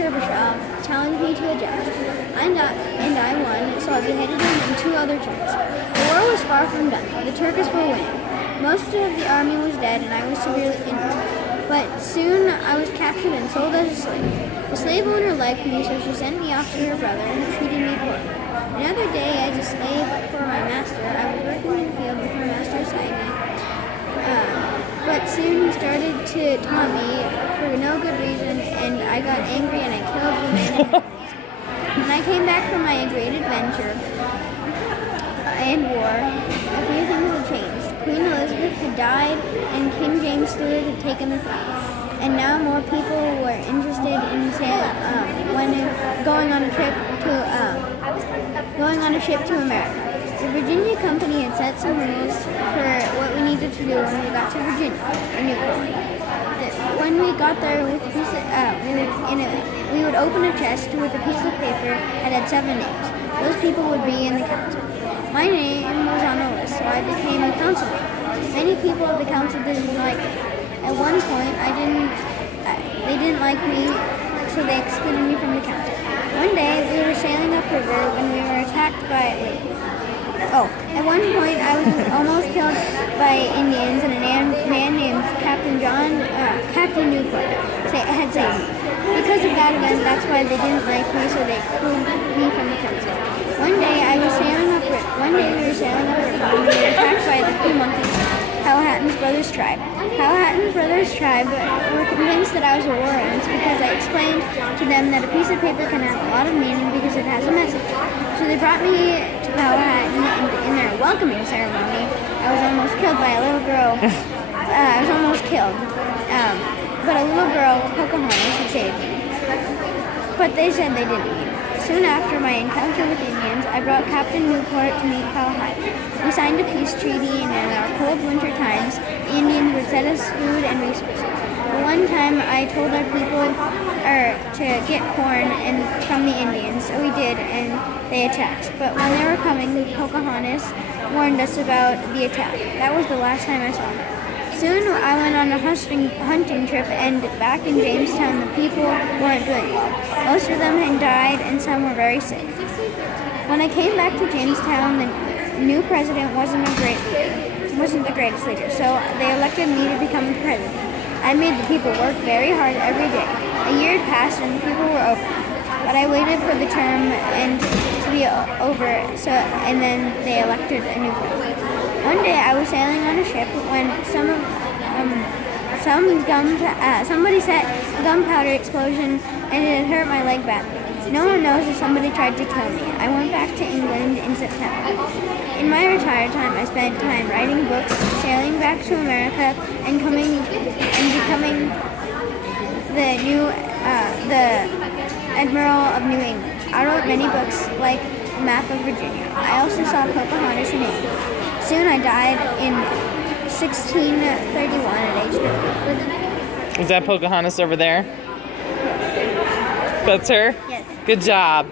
Tirbashov challenged me to a joust, and I won, so I beheaded him and 2 other Turks. The war was far from done. The Turks were winning. Most of the army was dead, and I was severely injured. But soon I was captured and sold as a slave. The slave owner liked me, so she sent me off to her brother and treated me poorly. Another day, as a slave for my master, I was working in the field with my master beside me. But soon he started to taunt me for no good reason, and I got angry and I killed the man. When I came back from my great adventure and war, a few things had changed. Queen Elizabeth had died, and King James Stewart had taken the throne. And now more people were interested in going on a trip to America. The Virginia Company had set some rules for what we needed to do when we got to Virginia, a new colony. When we got there, with a piece of, we would open a chest with a piece of paper that had 7 names. Those people would be in the council. My name was on the list, so I became a councilman. Many people of the council didn't like me. At one point, they didn't like me, so they excluded me from the council. One day, we were sailing upriver when we were attacked by at one point, I was almost killed by Indians, and a man named Captain Newport had saved me. Because of that event, that's why they didn't like me, so they excluded me from the council. One day, we were sailing upriver when we were attacked by the Blue Monkeys, Powhatan's Brothers tribe. Powhatan's Brothers tribe were convinced that I was a war ant because I explained to them that a piece of paper can have a lot of meaning because it has a message. So they brought me to Powhatan, and in their welcoming ceremony, I was almost killed by a little girl. But a little girl, Pocahontas, had saved me. But they said they didn't mean it. Soon after my encounter with Indians, I brought Captain Newport to meet Powhatan. We signed a peace treaty, and in our cold winter times, the Indians would send us food and resources. But one time, I told our people to get corn from the Indians, so we did, and they attacked. But when they were coming, Pocahontas warned us about the attack. That was the last time I saw her. Soon I went on a hunting trip, and back in Jamestown, the people weren't doing well. Most of them had died, and some were very sick. When I came back to Jamestown, the new president wasn't the greatest leader, so they elected me to become the president. I made the people work very hard every day. A year had passed, and the people were over. But I waited for the term to be over, and then they elected a new president. One day I was sailing on a ship when somebody set a gunpowder explosion, and it hurt my leg badly. No one knows if somebody tried to kill me. I went back to England in September. In my retired time, I spent time writing books, sailing back to America, and becoming the Admiral of New England. I wrote many books like A Map of Virginia. I also saw Pocahontas in England. Soon I died in 1631 at age 50. Is that Pocahontas over there? That's her? Yes. Good job.